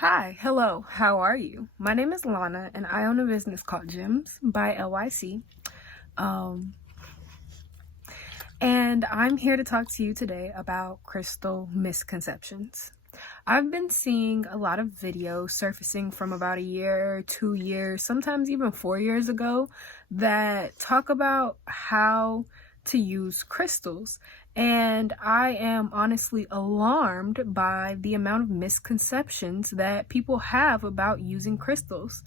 Hi, hello, how are you? My name is Lana and I own a business called Gems by LYC. And I'm here to talk to you today about crystal misconceptions. I've been seeing a lot of videos surfacing from about a year, 2 years, sometimes even 4 years ago that talk about how to use crystals. And I am honestly alarmed by the amount of misconceptions that people have about using crystals.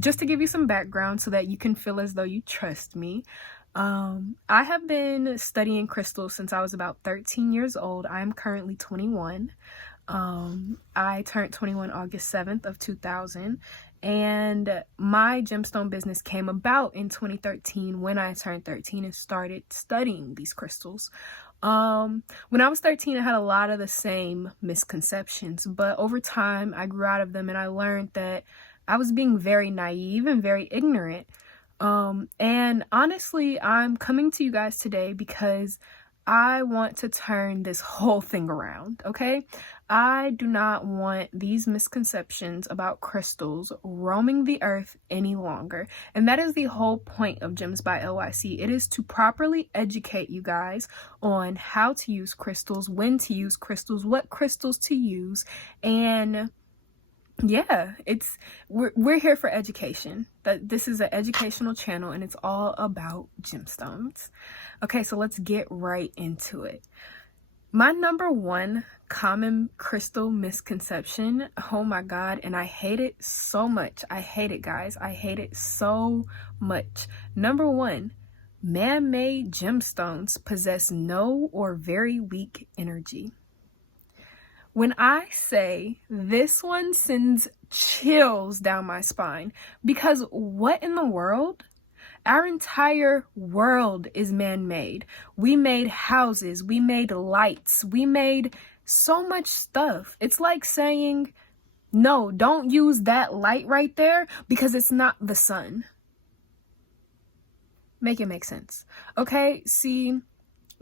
Just to give you some background so that you can feel as though you trust me. I have been studying crystals since I was about 13 years old. I am currently 21. I turned 21 August 7th of 2000, and my gemstone business came about in 2013 when I turned 13 and started studying these crystals. When I was 13, I had a lot of the same misconceptions, but over time I grew out of them and I learned that I was being very naive and very ignorant. And honestly, I'm coming to you guys today because I want to turn this whole thing around, okay? I do not want these misconceptions about crystals roaming the earth any longer. And that is the whole point of Gems by LYC. It is to properly educate you guys on how to use crystals, when to use crystals, what crystals to use, and yeah, we're here for education. That this is an educational channel and it's all about gemstones. Okay, so let's get right into it. My number one common crystal misconception, oh my god, and I hate it so much. I hate it, guys. I hate it so much. Number one, man-made gemstones possess no or very weak energy. When I say this one sends chills down my spine, because what in the world? Our entire world is man-made. We made houses, we made lights, we made so much stuff. It's like saying, no, don't use that light right there because it's not the sun. Make it make sense. Okay, see,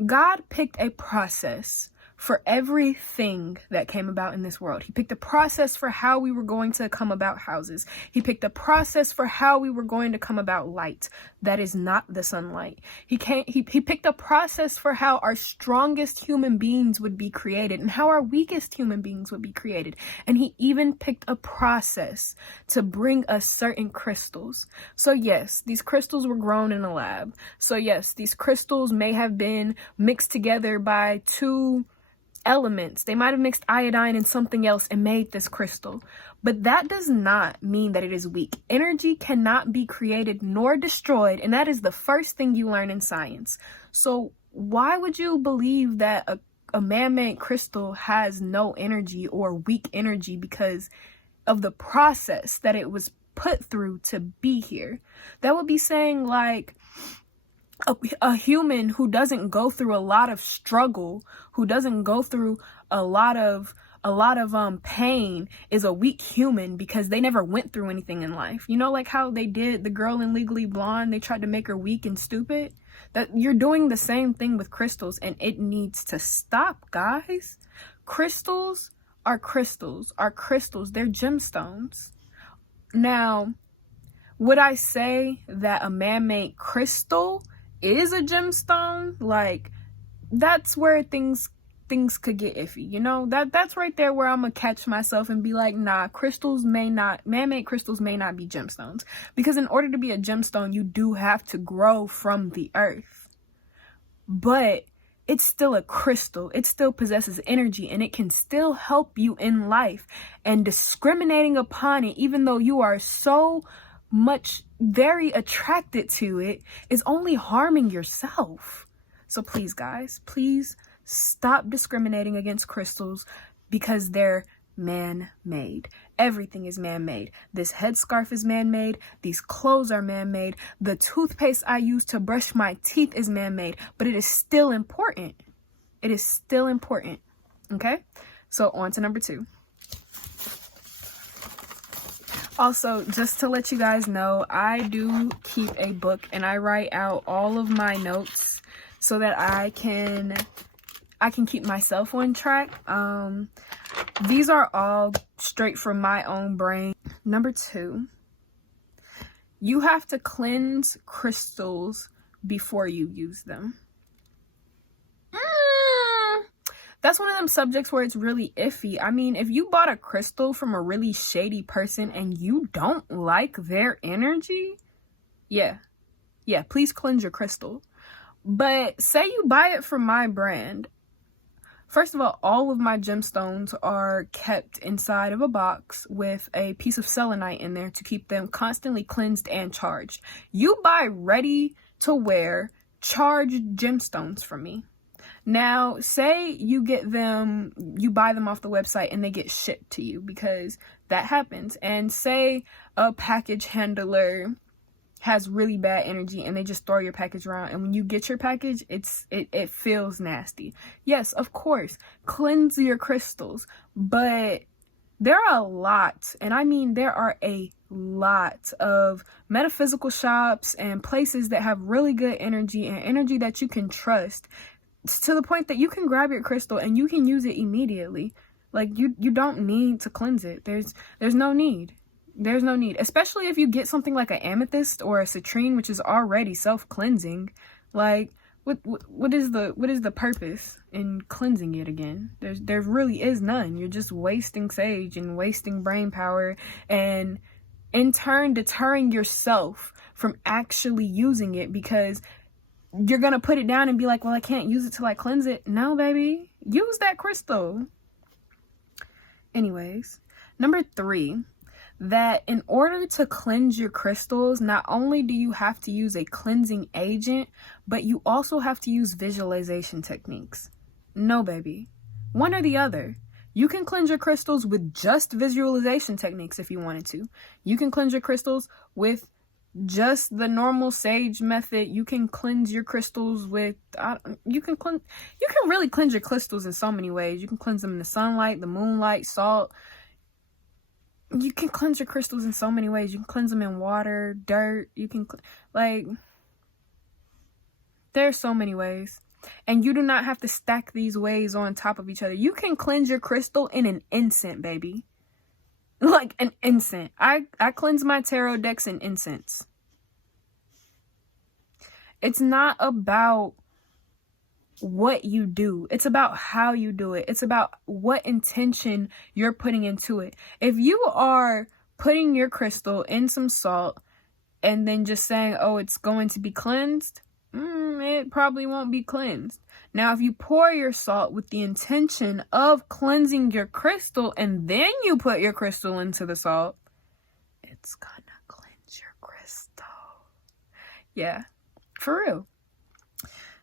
God picked a process for everything that came about in this world. He picked a process for how we were going to come about houses. He picked a process for how we were going to come about light that is not the sunlight. He picked a process for how our strongest human beings would be created and how our weakest human beings would be created. And he even picked a process to bring us certain crystals. So yes, these crystals were grown in a lab. So yes, these crystals may have been mixed together by two elements. They might have mixed iodine and something else and made this crystal, but that does not mean that it is weak. Energy cannot be created nor destroyed, and that is the first thing you learn in science. So why would you believe that a man-made crystal has no energy or weak energy because of the process that it was put through to be here? That would be saying like a human who doesn't go through a lot of struggle, who doesn't go through a lot of pain is a weak human because they never went through anything in life. You know, like how they did the girl in Legally Blonde, they tried to make her weak and stupid. That you're doing the same thing with crystals, and it needs to stop, guys. Crystals are crystals, they're gemstones. Now, would I say that a man-made crystal is a gemstone? Like, that's where things could get iffy, you know? That's right there where I'm gonna catch myself and be like, nah, man-made crystals may not be gemstones. Because in order to be a gemstone, you do have to grow from the earth. But it's still a crystal. It still possesses energy, and it can still help you in life. And discriminating upon it, even though you are so much very attracted to it, is only harming yourself. So please, guys, please stop discriminating against crystals because they're man-made. Everything is man-made. This headscarf is man-made. These clothes are man-made. The toothpaste I use to brush my teeth is man-made, but it is still important. It is still important. Okay? So on to number 2. Also, just to let you guys know, I do keep a book and I write out all of my notes so that I can keep myself on track. These are all straight from my own brain. Number 2, you have to cleanse crystals before you use them. That's one of them subjects where it's really iffy. I mean, if you bought a crystal from a really shady person and you don't like their energy, yeah, please cleanse your crystal. But say you buy it from my brand. First of all of my gemstones are kept inside of a box with a piece of selenite in there to keep them constantly cleansed and charged. You buy ready to wear charged gemstones from me. Now, say you buy them off the website and they get shipped to you, because that happens. And say a package handler has really bad energy and they just throw your package around, and when you get your package, it feels nasty. Yes, of course, cleanse your crystals, but there are a lot, and I mean there are a lot of metaphysical shops and places that have really good energy and energy that you can trust, to the point that you can grab your crystal and you can use it immediately. Like, you don't need to cleanse it. There's no need. There's no need, especially if you get something like an amethyst or a citrine, which is already self-cleansing. Like, what is the purpose in cleansing it again? There really is none. You're just wasting sage and wasting brain power, and in turn deterring yourself from actually using it, because you're gonna put it down and be like, well, I can't use it till I cleanse it. No, baby, use that crystal. Anyways, number 3, that in order to cleanse your crystals, not only do you have to use a cleansing agent, but you also have to use visualization techniques. No, baby, one or the other. You can cleanse your crystals with just visualization techniques if you wanted to. You can cleanse your crystals with just the normal sage method. You can cleanse your crystals with you can really cleanse your crystals in so many ways. You can cleanse them in the sunlight, the moonlight, salt. You can cleanse your crystals in so many ways. You can cleanse them in water, dirt. You can there's so many ways, and you do not have to stack these ways on top of each other. You can cleanse your crystal in an instant, baby. Like an instant. I cleanse my tarot decks in incense. It's not about what you do. It's about how you do it. It's about what intention you're putting into it. If you are putting your crystal in some salt and then just saying, oh, it's going to be cleansed, it probably won't be cleansed. Now, if you pour your salt with the intention of cleansing your crystal and then you put your crystal into the salt, it's gonna cleanse your crystal. Yeah, for real.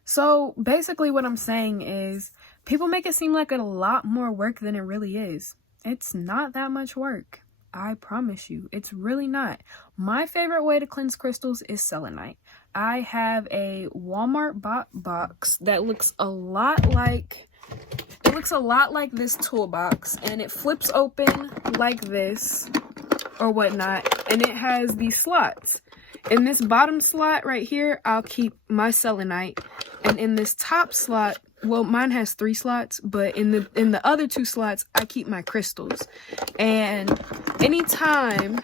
So basically what I'm saying is, people make it seem like a lot more work than it really is. It's not that much work. I promise you, it's really not. My favorite way to cleanse crystals is selenite. I have a Walmart box that looks a lot like this toolbox, and it flips open like this or whatnot, and it has these slots. In this bottom slot right here, I'll keep my selenite, and in this top slot, well, mine has 3 slots, but in the other 2 slots, I keep my crystals. And anytime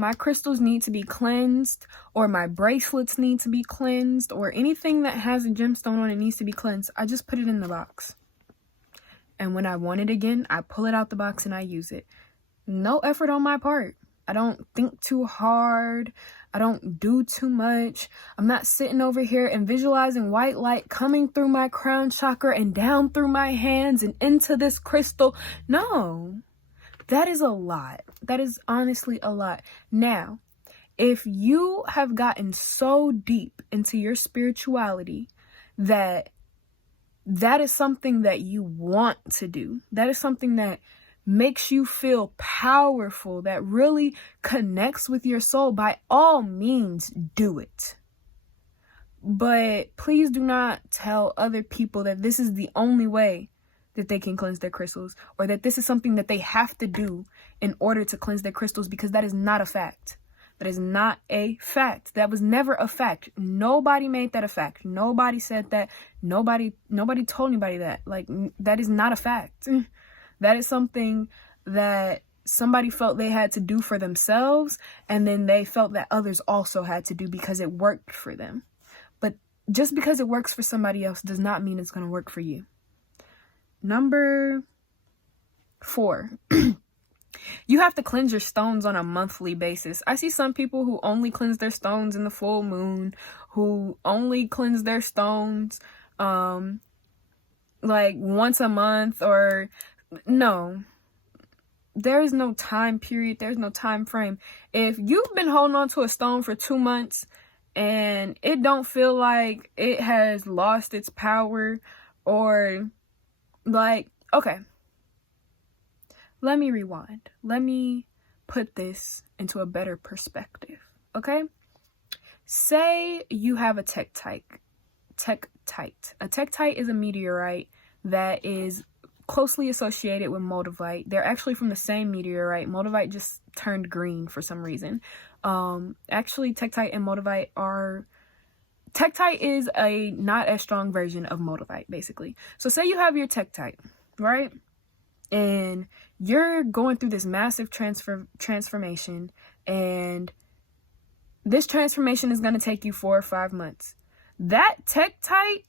my crystals need to be cleansed, or my bracelets need to be cleansed, or anything that has a gemstone on it needs to be cleansed, I just put it in the box. And when I want it again, I pull it out the box and I use it. No effort on my part. I don't think too hard. I don't do too much. I'm not sitting over here and visualizing white light coming through my crown chakra and down through my hands and into this crystal. No, that is a lot. That is honestly a lot. Now, if you have gotten so deep into your spirituality that is something that you want to do, that is something that makes you feel powerful, that really connects with your soul, by all means, do it. But please do not tell other people that this is the only way that they can cleanse their crystals, or that this is something that they have to do in order to cleanse their crystals, because that is not a fact. That is not a fact. That was never a fact. Nobody made that a fact. Nobody said that. Nobody told anybody that. Like, that is not a fact. That is something that somebody felt they had to do for themselves, and then they felt that others also had to do because it worked for them. But just because it works for somebody else does not mean it's going to work for you. Number 4. You have to cleanse your stones on a monthly basis. I see some people who only cleanse their stones in the full moon, who only cleanse their stones like once a month, or no. There is no time period. There's no time frame. If you've been holding on to a stone for 2 months and it don't feel like it has lost its power, or like, okay, let me rewind. Let me put this into a better perspective, okay? Say you have a tektite. A tektite is a meteorite that is closely associated with moldavite. They're actually from the same meteorite. Moldavite just turned green for some reason. Actually, tektite and moldavite are... Tektite is a not as strong version of moldavite, basically. So say you have your tektite, right? And you're going through this massive transformation, and this transformation is going to take you 4 or 5 months. That tektite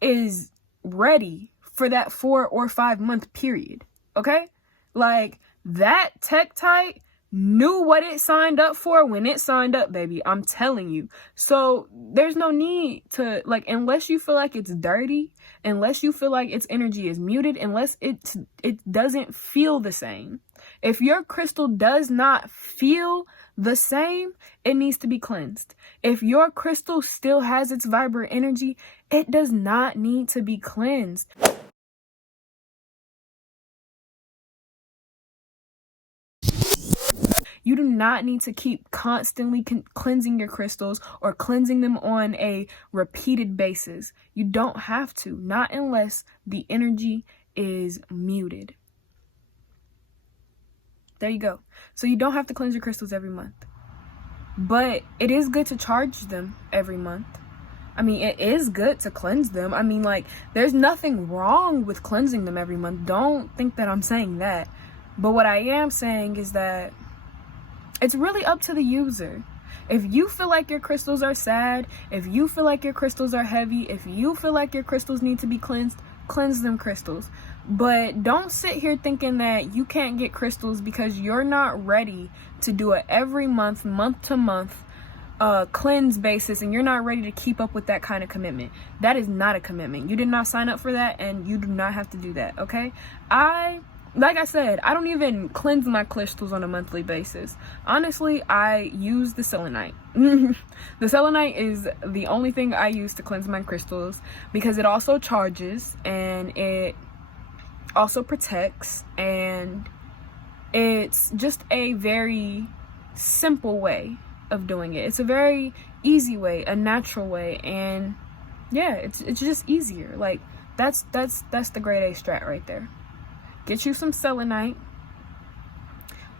is ready for that 4 or 5 month period, okay? Like, that tektite knew what it signed up for when it signed up, baby. I'm telling you. So there's no need to, like, unless you feel like it's dirty, unless you feel like its energy is muted, unless it doesn't feel the same. If your crystal does not feel the same, it needs to be cleansed. If your crystal still has its vibrant energy, it does not need to be cleansed. You do not need to keep constantly cleansing your crystals or cleansing them on a repeated basis. You don't have to, not unless the energy is muted. There you go. So you don't have to cleanse your crystals every month. But it is good to charge them every month. I mean, it is good to cleanse them. I mean, like, there's nothing wrong with cleansing them every month. Don't think that I'm saying that. But what I am saying is that it's really up to the user. If you feel like your crystals are sad, if you feel like your crystals are heavy, if you feel like your crystals need to be cleansed, cleanse them crystals. But don't sit here thinking that you can't get crystals because you're not ready to do it every month, month to month, cleanse basis, and you're not ready to keep up with that kind of commitment. That is not a commitment. You did not sign up for that, and you do not have to do that, okay? Like I said, I don't even cleanse my crystals on a monthly basis. Honestly, I use the selenite. The selenite is the only thing I use to cleanse my crystals because it also charges and it also protects, and it's just a very simple way of doing it. It's a very easy way, a natural way, and yeah, it's just easier. Like, that's the grade A strat right there. Get you some selenite,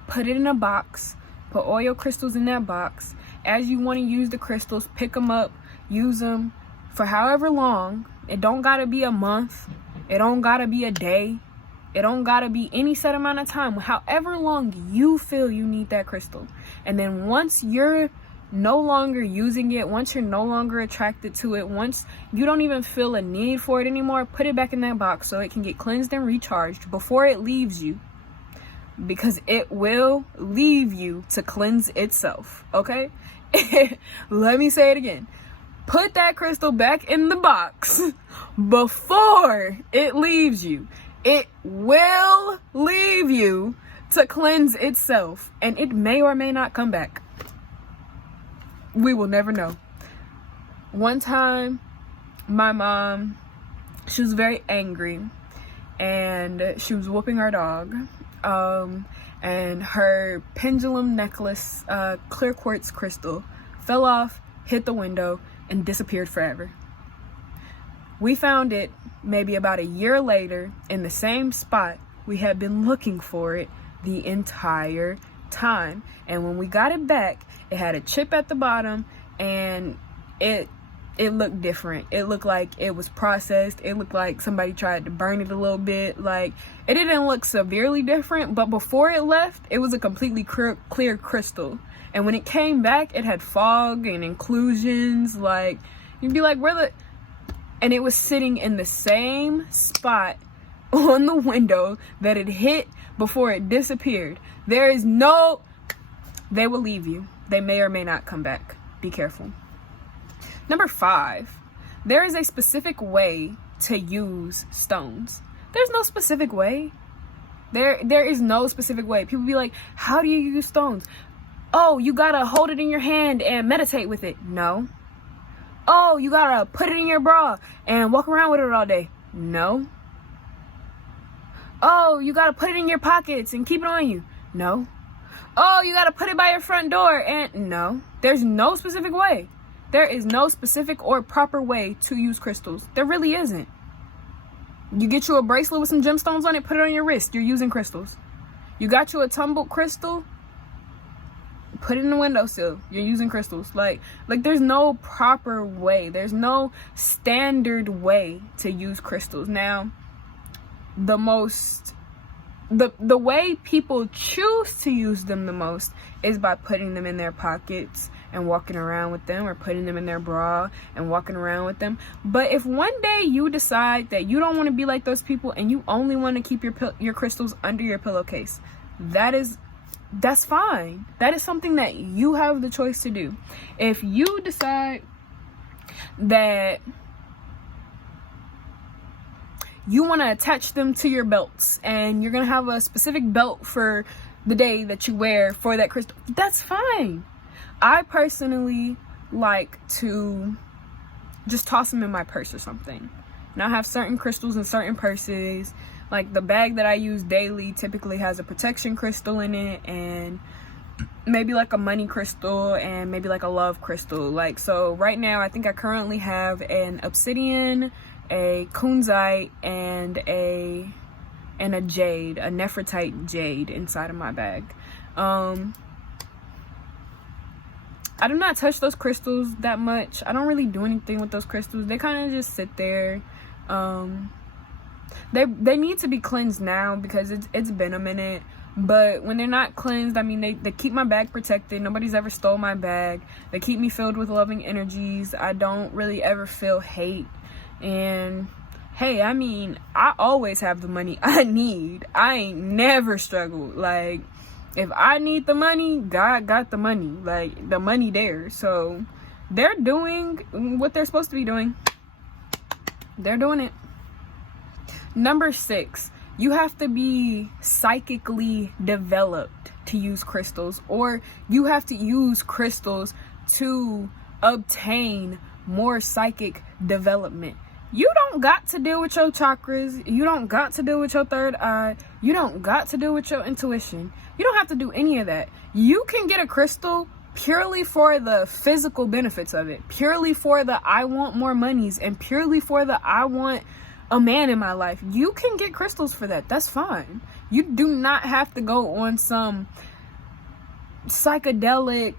put it in a box, put all your crystals in that box. As you want to use the crystals, pick them up, use them for however long. It don't gotta be a month, it don't gotta be a day, it don't gotta be any set amount of time. However long you feel you need that crystal. And then once you're no longer using it, once you're no longer attracted to it, once you don't even feel a need for it anymore, put it back in that box so it can get cleansed and recharged before it leaves you, because it will leave you to cleanse itself, okay? Let me say it again. Put that crystal back in the box before it leaves you. It will leave you to cleanse itself, and it may or may not come back. We will never know. One time, my mom, she was very angry, and she was whooping her dog, and her pendulum necklace, clear quartz crystal, fell off, hit the window, and disappeared forever. We found it maybe about a year later in the same spot we had been looking for it the entire time. And when we got it back, it had a chip at the bottom, and it it looked different. It looked like it was processed. It looked like somebody tried to burn it a little bit. Like, it didn't look severely different, but before it left, it was a completely clear crystal. And when it came back, it had fog and inclusions. Like, you'd be like, where the... And it was sitting in the same spot on the window that it hit before it disappeared. There is no... They will leave you. They may or may not come back. Be careful. Number 5, there is a specific way to use stones. There's no specific way. There is no specific way. People be like, how do you use stones? Oh, you gotta hold it in your hand and meditate with it. No. Oh, you gotta put it in your bra and walk around with it all day. No. Oh, you gotta put it in your pockets and keep it on you. No. Oh, you gotta put it by your front door and no. There's no specific way. There is no specific or proper way to use crystals. There really isn't. You get you a bracelet with some gemstones on it, put it on your wrist. You're using crystals. You got you a tumbled crystal, put it in the windowsill. You're using crystals. Like there's no proper way. There's no standard way to use crystals. Now, the way people choose to use them the most is by putting them in their pockets and walking around with them, or putting them in their bra and walking around with them. But if one day you decide that you don't want to be like those people and you only want to keep your crystals under your pillowcase, that's fine. That is something that you have the choice to do. If you decide that you want to attach them to your belts and you're going to have a specific belt for the day that you wear for that crystal, that's fine. I personally like to just toss them in my purse or something. And I have certain crystals in certain purses. Like, the bag that I use daily typically has a protection crystal in it, and maybe like a money crystal, and maybe like a love crystal. Like, so right now I think I currently have an obsidian, a kunzite, and a jade, a nephritite jade inside of my bag. I do not touch those crystals that much. I don't really do anything with those crystals. They kind of just sit there. They need to be cleansed now because it's been a minute. But when they're not cleansed, I mean, they keep my bag protected. Nobody's ever stole my bag. They keep me filled with loving energies. I don't really ever feel hate. And hey, I mean, I always have the money I need. I ain't never struggled. Like, if I need the money, God got the money. Like, the money there. So they're doing what they're supposed to be doing. They're doing it. Number 6, you have to be psychically developed to use crystals, or you have to use crystals to obtain more psychic development. You don't got to deal with your chakras. You don't got to deal with your third eye. You don't got to deal with your intuition. You don't have to do any of that. You can get a crystal purely for the physical benefits of it, purely for the I want more monies, and purely for the I want a man in my life. You can get crystals for that. That's fine. You do not have to go on some psychedelic,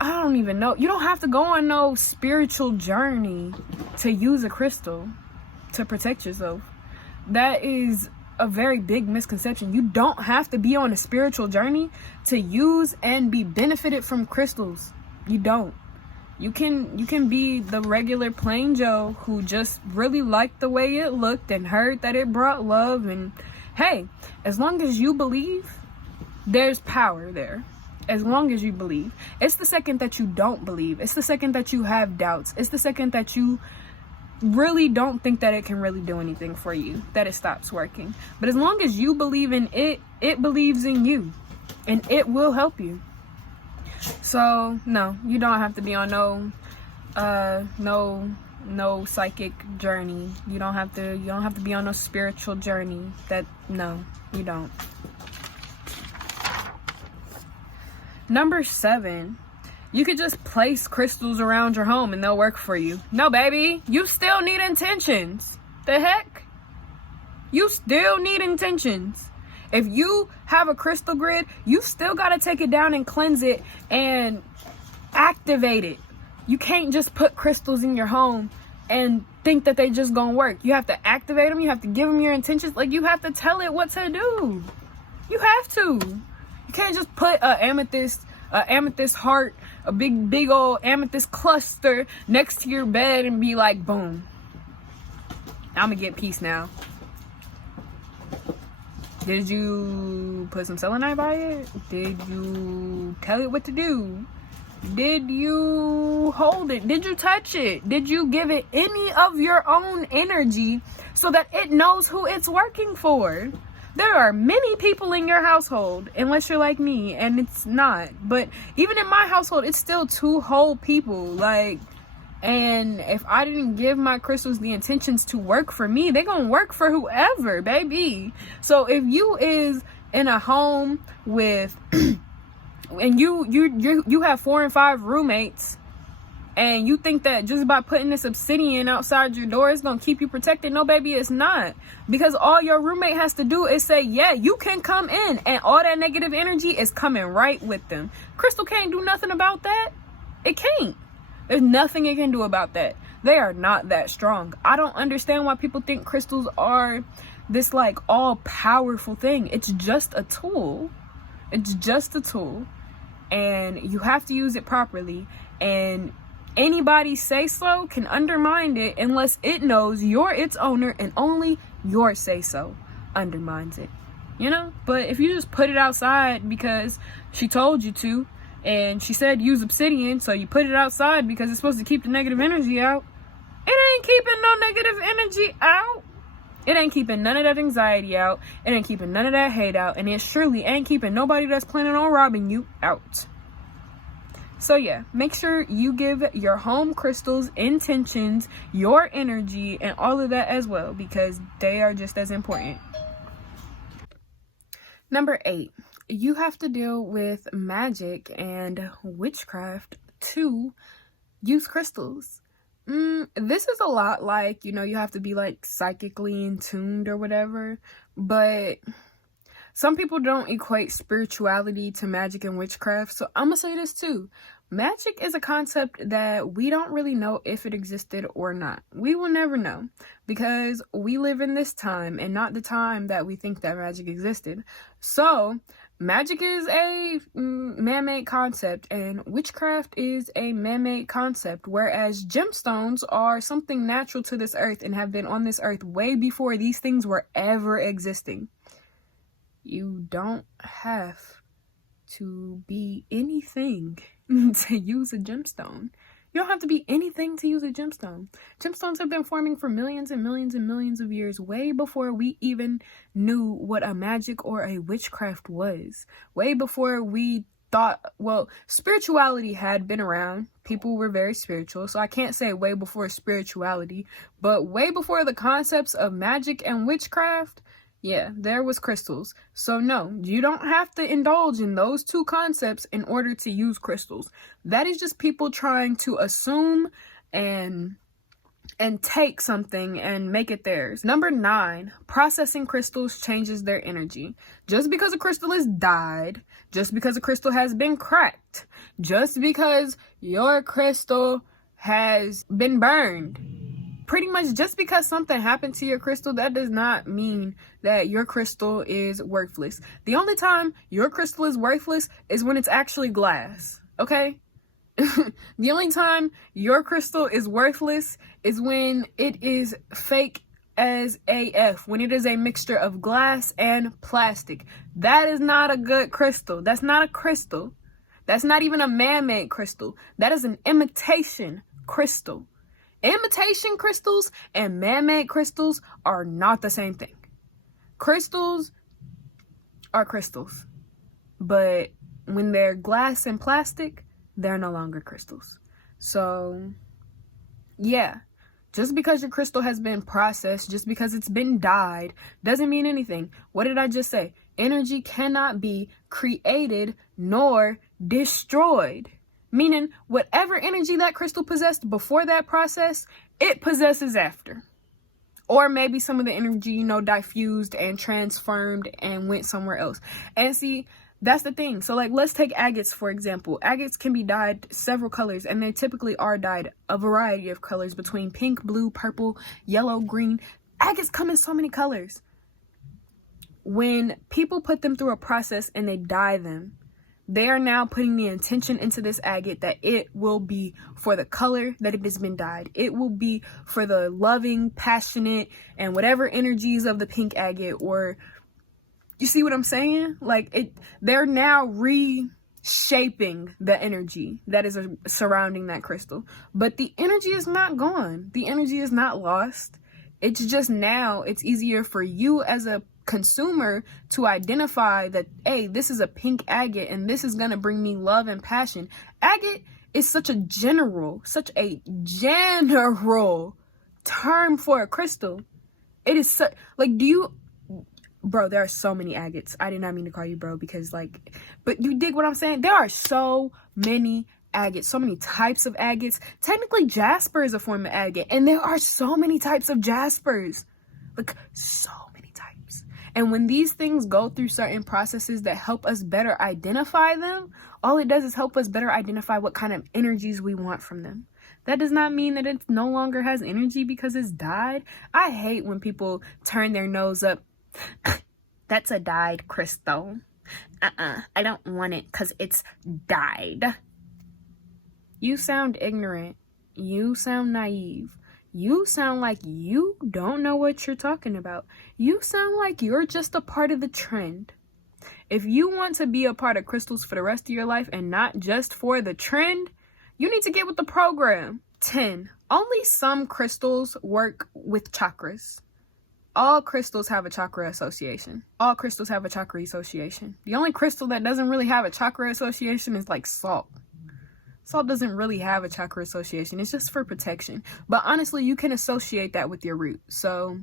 I don't even know. You don't have to go on no spiritual journey to use a crystal to protect yourself. That is a very big misconception. You don't have to be on a spiritual journey to use and be benefited from crystals. You don't. You can be the regular plain Joe who just really liked the way it looked and heard that it brought love. And hey, as long as you believe, there's power there. As long as you believe. It's the second that you don't believe. It's the second that you have doubts. It's the second that you really don't think that it can really do anything for you, that it stops working. But as long as you believe in it, it believes in you, and it will help you. So no, you don't have to be on no psychic journey. You don't have to be on no spiritual journey. No, you don't. Number 7, you could just place crystals around your home and they'll work for you. No, baby, you still need intentions. The heck? You still need intentions. If you have a crystal grid, you still got to take it down and cleanse it and activate it. You can't just put crystals in your home and think that they just gonna work. You have to activate them. You have to give them your intentions. Like, you have to tell it what to do. You have to. You can't just put a amethyst heart, a big old amethyst cluster next to your bed and be like, boom, I'm gonna get peace now. Did you put some selenite by it? Did you tell it what to do? Did you hold it? Did you touch it? Did you give it any of your own energy so that it knows who it's working for? There are many people in your household, unless you're like me, and it's not. But even in my household, it's still 2 whole people. Like, and if I didn't give my crystals the intentions to work for me, they're gonna work for whoever, baby. So if you is in a home with and you have 4 and 5 roommates, and you think that just by putting this obsidian outside your door is gonna keep you protected, no, baby, it's not. Because all your roommate has to do is say, yeah, you can come in, and all that negative energy is coming right with them. Crystal can't do nothing about that. It can't. There's nothing it can do about that. They are not that strong. I don't understand why people think crystals are this like all powerful thing. It's just a tool. It's just a tool, and you have to use it properly. And anybody say so can undermine it unless it knows you're its owner, and only your say so undermines it, you know. But if you just put it outside because she told you to, and she said use obsidian, so you put it outside because it's supposed to keep the negative energy out, it ain't keeping no negative energy out. It ain't keeping none of that anxiety out. It ain't keeping none of that hate out. And it surely ain't keeping nobody that's planning on robbing you out. So yeah, make sure you give your home crystals intentions, your energy, and all of that as well, because they are just as important. Number 8, you have to deal with magic and witchcraft to use crystals. This is a lot like, you know, you have to be like psychically in tuned or whatever, but some people don't equate spirituality to magic and witchcraft. So I'm gonna say this too. Magic is a concept that we don't really know if it existed or not. We will never know, because we live in this time and not the time that we think that magic existed. So magic is a man-made concept, and witchcraft is a man-made concept, whereas gemstones are something natural to this earth and have been on this earth way before these things were ever existing. You don't have to be anything to use a gemstone. You don't have to be anything to use a gemstone. Gemstones have been forming for millions and millions and millions of years, way before we even knew what a magic or a witchcraft was. Way before we thought, well, spirituality had been around. People were very spiritual, so I can't say way before spirituality, but way before the concepts of magic and witchcraft, yeah, there was crystals. So no, you don't have to indulge in those 2 concepts in order to use crystals. That is just people trying to assume and take something and make it theirs. Number 9, processing crystals changes their energy. Just because a crystal is dyed, just because a crystal has been cracked, just because your crystal has been burned, pretty much just because something happened to your crystal, that does not mean that your crystal is worthless. The only time your crystal is worthless is when it's actually glass, okay? The only time your crystal is worthless is when it is fake as AF, when it is a mixture of glass and plastic. That is not a good crystal. That's not a crystal. That's not even a man-made crystal. That is an imitation crystal. Imitation crystals and man-made crystals are not the same thing. Crystals are crystals, but when they're glass and plastic, they're no longer crystals. So yeah, just because your crystal has been processed, just because it's been dyed, doesn't mean anything. What did I just say? Energy cannot be created nor destroyed. Meaning, whatever energy that crystal possessed before that process, it possesses after. Or maybe some of the energy, you know, diffused and transformed and went somewhere else. And see, That's the thing. So like, let's take agates, for example. Agates can be dyed several colors, and they typically are dyed a variety of colors between pink, blue, purple, yellow, green. Agates come in so many colors. When people put them through a process and they dye them, they are now putting the intention into this agate that it will be for the color that it has been dyed. It will be for the loving, passionate, and whatever energies of the pink agate. Or, you see what I'm saying? Like, they're now reshaping the energy that is surrounding that crystal. But the energy is not gone. The energy is not lost. It's just now it's easier for you as a consumer to identify that, hey, this is a pink agate and this is going to bring me love and passion. Agate is such a general term for a crystal. It is like, bro, there are so many agates. I did not mean to call you bro, because like, but you dig what I'm saying? There are so many agates, so many types of agates. Technically, jasper is a form of agate, and there are so many types of jaspers. Like, so many types. And when these things go through certain processes that help us better identify them, all it does is help us better identify what kind of energies we want from them. That does not mean that it no longer has energy because it's dyed. I hate when people turn their nose up. That's a dyed crystal. I don't want it because it's dyed. You sound ignorant. You sound naive. You sound like you don't know what you're talking about. You sound like you're just a part of the trend. If you want to be a part of crystals for the rest of your life and not just for the trend, you need to get with the program. 10. Only some crystals work with chakras. All crystals have a chakra association. All crystals have a chakra association. The only crystal that doesn't really have a chakra association is like salt. Salt doesn't really have a chakra association. It's just for protection. But honestly, you can associate that with your root. So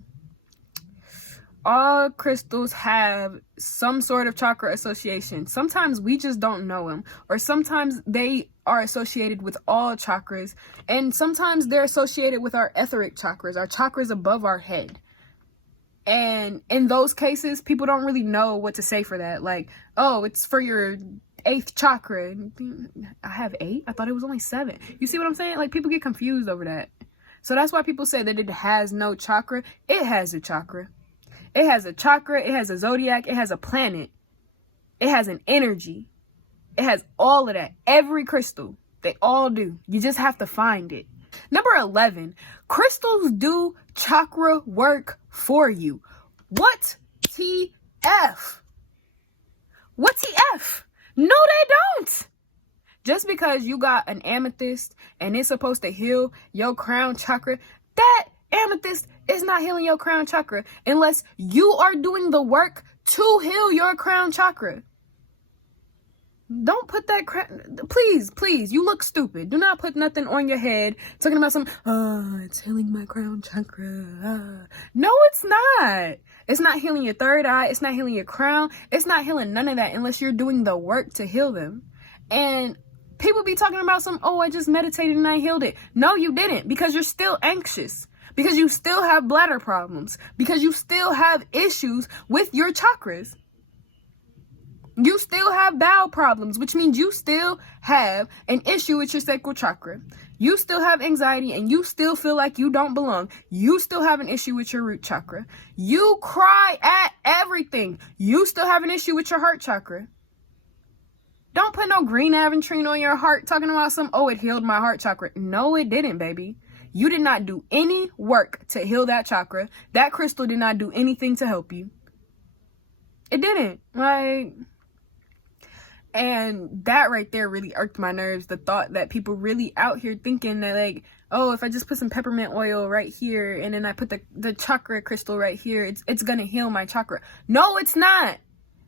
all crystals have some sort of chakra association. Sometimes we just don't know them. Or sometimes they are associated with all chakras. And sometimes they're associated with our etheric chakras, our chakras above our head. And in those cases, people don't really know what to say for that. Like, oh, it's for your 8th chakra. I have 8? I thought it was only 7. You see what I'm saying? Like, people get confused over that. So that's why people say that it has no chakra. It has a chakra. It has a chakra. It has a zodiac. It has a planet. It has an energy. It has all of that. Every crystal. They all do. You just have to find it. Number 11. Crystals do chakra work for you. What TF? What TF? No, they don't. Just because you got an amethyst and it's supposed to heal your crown chakra, that amethyst is not healing your crown chakra unless you are doing the work to heal your crown chakra. Don't put that please, you look stupid. Do not put nothing on your head talking about it's healing my crown chakra. No, it's not. It's not healing your third eye. It's not healing your crown. It's not healing none of that unless you're doing the work to heal them. And people be talking about I just meditated and I healed it. No, you didn't, because you're still anxious. Because you still have bladder problems. Because you still have issues with your chakras. You still have bowel problems, which means you still have an issue with your sacral chakra. You still have anxiety and you still feel like you don't belong. You still have an issue with your root chakra. You cry at everything. You still have an issue with your heart chakra. Don't put no green aventurine on your heart talking about it healed my heart chakra. No, it didn't, baby. You did not do any work to heal that chakra. That crystal did not do anything to help you. It didn't. And that right there really irked my nerves. The thought that people really out here thinking that if I just put some peppermint oil right here and then I put the chakra crystal right here, it's going to heal my chakra. No, it's not.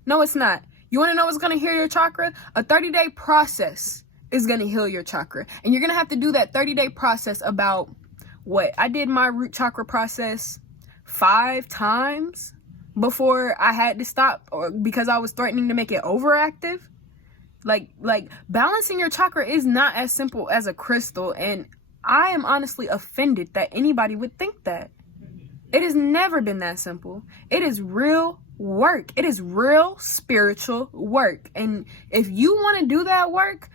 No, it's not. You want to know what's going to heal your chakra? A 30-day process is going to heal your chakra. And you're going to have to do that 30-day process about I did my root chakra process 5 times before I had to stop because I was threatening to make it overactive. Like balancing your chakra is not as simple as a crystal, and I am honestly offended that anybody would think that. It has never been that simple. It is real work. It is real spiritual work. And if you want to do that work,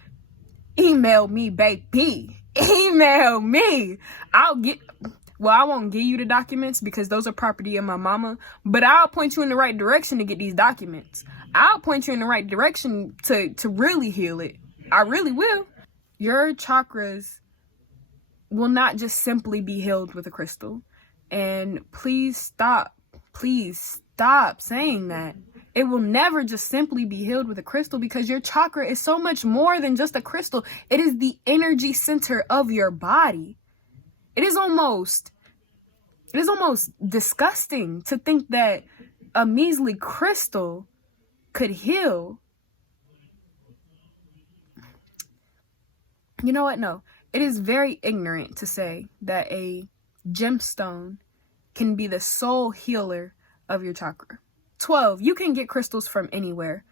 email me, baby. Email me. I won't give you the documents because those are property of my mama, but I'll point you in the right direction to get these documents. I'll point you in the right direction to really heal it. I really will. Your chakras will not just simply be healed with a crystal. And please stop saying that. It will never just simply be healed with a crystal, because your chakra is so much more than just a crystal. It is the energy center of your body. It is almost disgusting to think that a measly crystal could heal. You know what? No. It is very ignorant to say that a gemstone can be the sole healer of your chakra. 12. You can get crystals from anywhere.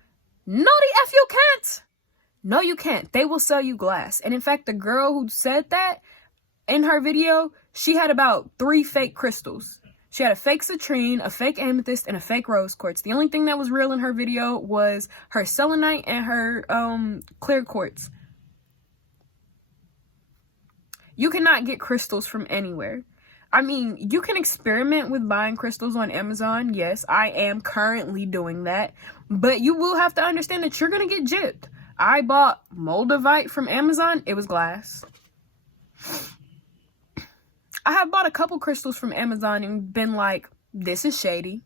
No, the F you can't. No, you can't. They will sell you glass. And in fact, the girl who said that in her video, she had about 3 fake crystals. She had a fake citrine, a fake amethyst, and a fake rose quartz. The only thing that was real in her video was her selenite and her clear quartz. You cannot get crystals from anywhere. I mean, you can experiment with buying crystals on Amazon. Yes, I am currently doing that. But you will have to understand that you're going to get gypped. I bought moldavite from Amazon. It was glass. I have bought a couple crystals from Amazon and been like, this is shady.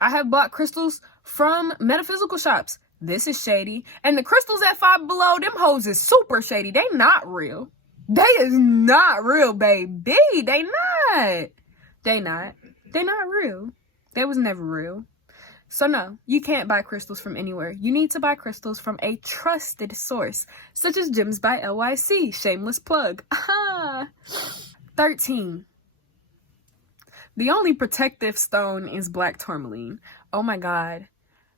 I have bought crystals from metaphysical shops. This is shady. And the crystals at Five Below, them hoes is super shady. They not real. They is not real, baby. They not real. They was never real. So no, you can't buy crystals from anywhere. You need to buy crystals from a trusted source, such as Gems by LYC. Shameless plug. 13. The only protective stone is Black Tourmaline. Oh my God.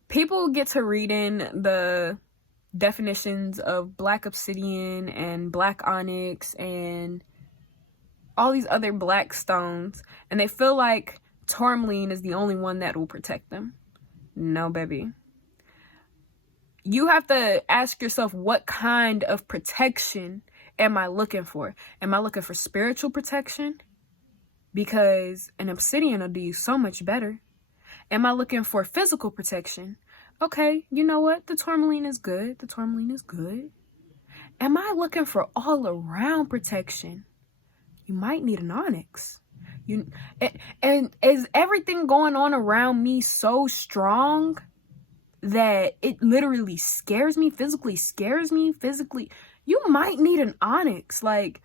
People get to reading the definitions of black obsidian and black onyx and all these other black stones, and they feel like tourmaline is the only one that will protect them. No, baby. You have to ask yourself, what kind of protection am I looking for? Am I looking for spiritual protection? Because an obsidian will do you so much better. Am I looking for physical protection? Okay, you know what? The tourmaline is good. The tourmaline is good. Am I looking for all around protection? You might need an onyx. And is everything going on around me so strong that it literally scares me, physically? You might need an onyx. Like,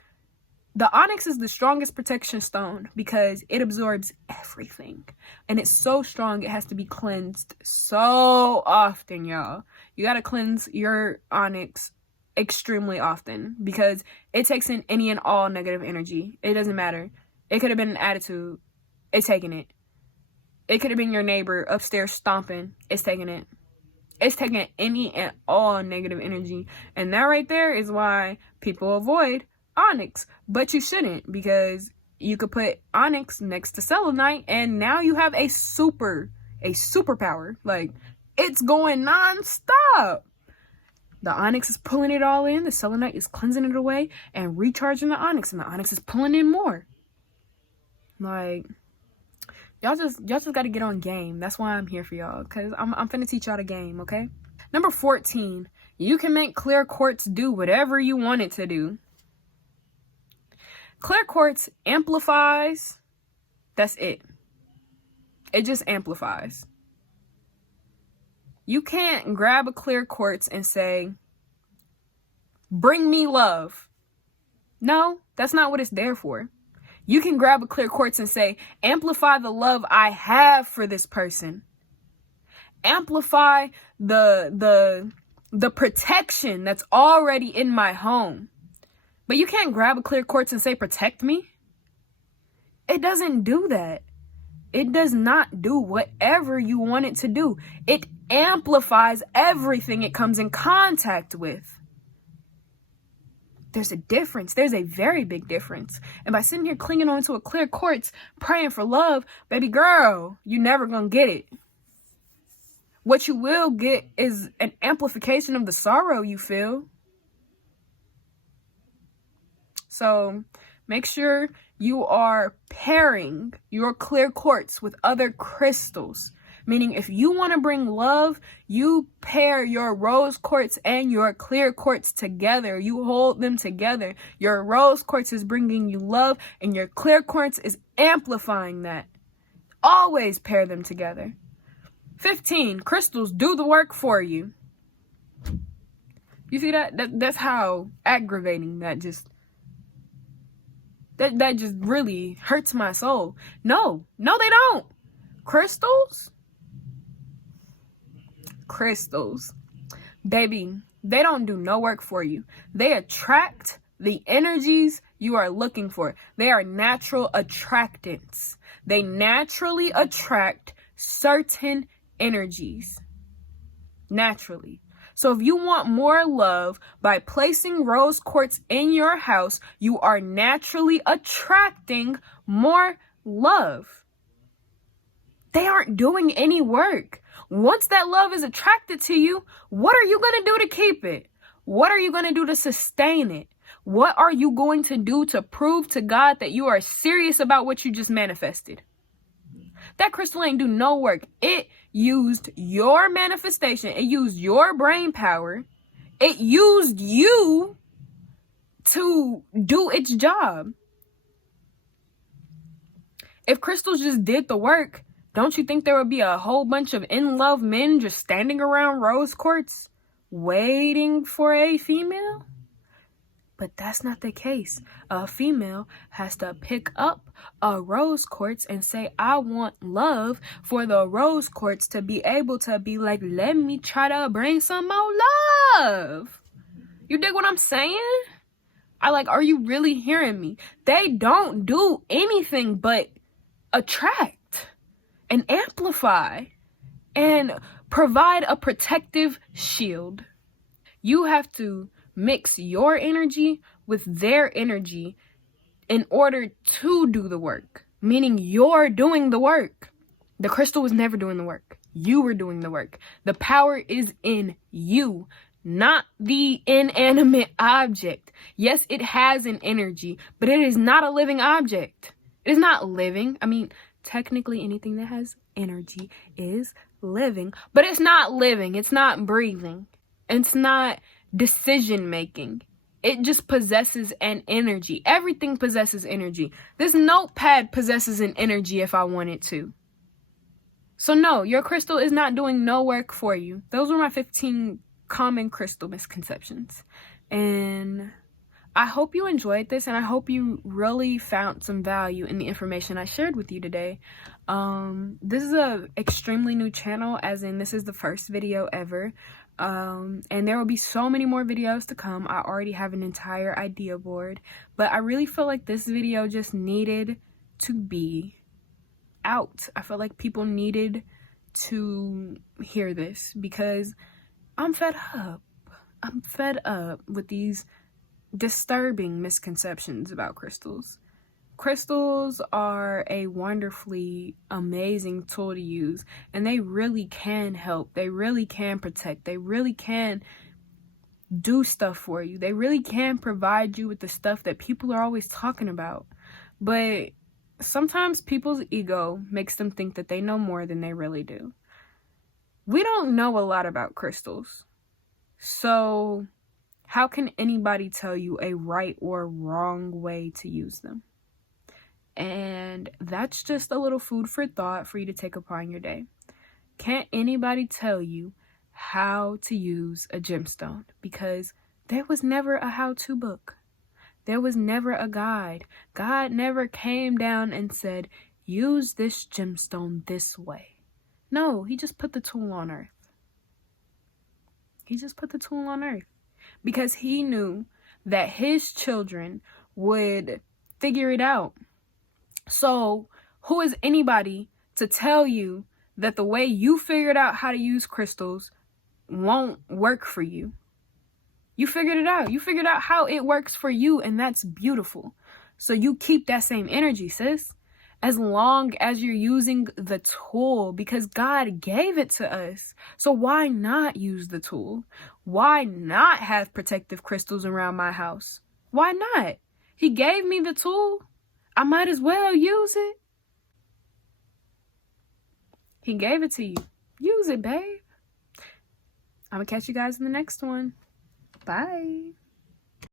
the onyx is the strongest protection stone because it absorbs everything. And it's so strong, it has to be cleansed so often, y'all. You gotta cleanse your onyx extremely often because it takes in any and all negative energy. It doesn't matter. It could have been an attitude. It's taking it. It could have been your neighbor upstairs stomping. It's taking it. It's taking any and all negative energy. And that right there is why people avoid onyx. But you shouldn't, because you could put onyx next to selenite and now you have a superpower. Like, it's going non-stop. The onyx is pulling it all in, the selenite is cleansing it away and recharging the onyx, and the onyx is pulling in more. Like, y'all just got to get on game. That's why I'm here for y'all, because I'm finna teach y'all the game, okay? Number 14, you can make clear quartz do whatever you want it to do. Clear quartz amplifies. That's it. It just amplifies. You can't grab a clear quartz and say, bring me love. No, that's not what it's there for. You can grab a clear quartz and say, amplify the love I have for this person. Amplify the protection that's already in my home. But you can't grab a clear quartz and say, protect me. It doesn't do that. It does not do whatever you want it to do. It amplifies everything it comes in contact with. There's a difference. There's a very big difference. And by sitting here clinging on to a clear quartz, praying for love, baby girl, you're never gonna get it. What you will get is an amplification of the sorrow you feel. So make sure you are pairing your clear quartz with other crystals. Meaning, if you want to bring love, you pair your rose quartz and your clear quartz together. You hold them together. Your rose quartz is bringing you love, and your clear quartz is amplifying that. Always pair them together. 15, crystals do the work for you. You see that? That's how aggravating that just really hurts my soul. No, they don't. Crystals, baby, they don't do no work for you. They attract the energies you are looking for. They are natural attractants. They naturally attract certain energies. Naturally. So if you want more love by placing rose quartz in your house, you are naturally attracting more love. They aren't doing any work. Once that love is attracted to you, what are you going to do to keep it? What are you going to do to sustain it? What are you going to do to prove to God that you are serious about what you just manifested? That crystal ain't do no work. It used your manifestation. It used your brain power. It used you to do its job. If crystals just did the work, don't you think there would be a whole bunch of in-love men just standing around rose quartz waiting for a female? But that's not the case. A female has to pick up a rose quartz and say, I want love, for the rose quartz to be able to be like, let me try to bring some more love. You dig what I'm saying? Are you really hearing me? They don't do anything but attract and amplify and provide a protective shield. You have to mix your energy with their energy in order to do the work, meaning you're doing the work. The crystal was never doing the work. You were doing the work. The power is in you, not the inanimate object. Yes, it has an energy, but it is not a living object. It is not living. Technically anything that has energy is living, but it's not living. It's not breathing. It's not decision making. It just possesses an energy. Everything possesses energy. This notepad possesses an energy if I wanted to. So no, your crystal is not doing no work for you. Those were my 15 common crystal misconceptions. And I hope you enjoyed this, and I hope you really found some value in the information I shared with you today. This is a extremely new channel, as in this is the first video ever. And there will be so many more videos to come. I already have an entire idea board, but I really feel like this video just needed to be out. I felt like people needed to hear this because I'm fed up. I'm fed up with these disturbing misconceptions about crystals. Crystals are a wonderfully amazing tool to use, and they really can help. They really can protect. They really can do stuff for you. They really can provide you with the stuff that people are always talking about. But sometimes people's ego makes them think that they know more than they really do. We don't know a lot about crystals. So how can anybody tell you a right or wrong way to use them? And that's just a little food for thought for you to take upon your day. Can't anybody tell you how to use a gemstone? Because there was never a how-to book. There was never a guide. God never came down and said, use this gemstone this way. No, he just put the tool on earth. He just put the tool on earth. Because he knew that his children would figure it out. So, who is anybody to tell you that the way you figured out how to use crystals won't work for you? You figured it out. You figured out how it works for you, and that's beautiful. So you keep that same energy, sis. as long as you're using the tool, because God gave it to us. So why not use the tool? Why not have protective crystals around my house? Why not? He gave me the tool. I might as well use it. He gave it to you. Use it, babe. I'm gonna catch you guys in the next one. Bye.